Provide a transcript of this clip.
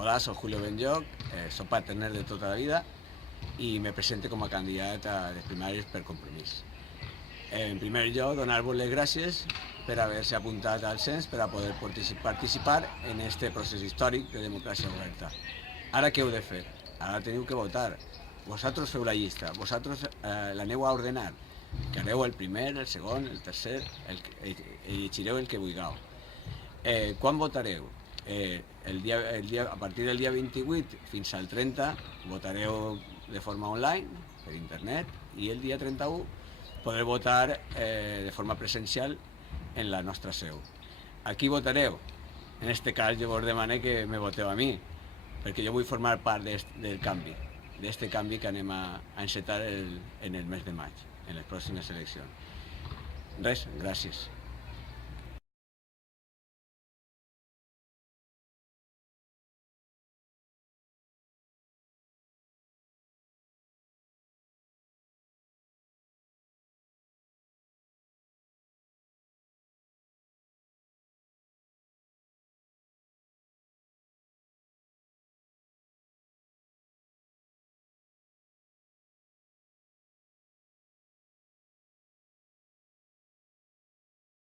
Hola, soc Julio Benlloc, soc partener de tota la vida i me presento com a candidat a les primàries per Compromís. En primer lloc, donar-vos les gràcies per haver-se apuntat al cens per a poder participar en este procés històric de democràcia oberta. Ara què heu de fer? Ara teniu que votar. Vosaltres feu la llista, vosaltres l'aneu a ordenar, que hareu el primer, el segon, el tercer, llegireu el que vulgueu. Quan votareu? A partir del dia 28 fins al 30 votareu de forma online, per internet, i el dia 31 podreu votar de forma presencial en la nostra seu. A qui votareu? En este cas jo vos demane que me voteu a mi, perquè jo vull formar part del canvi, d'este canvi que anem a encetar en el mes de maig, en les pròximes eleccions. Res, gràcies.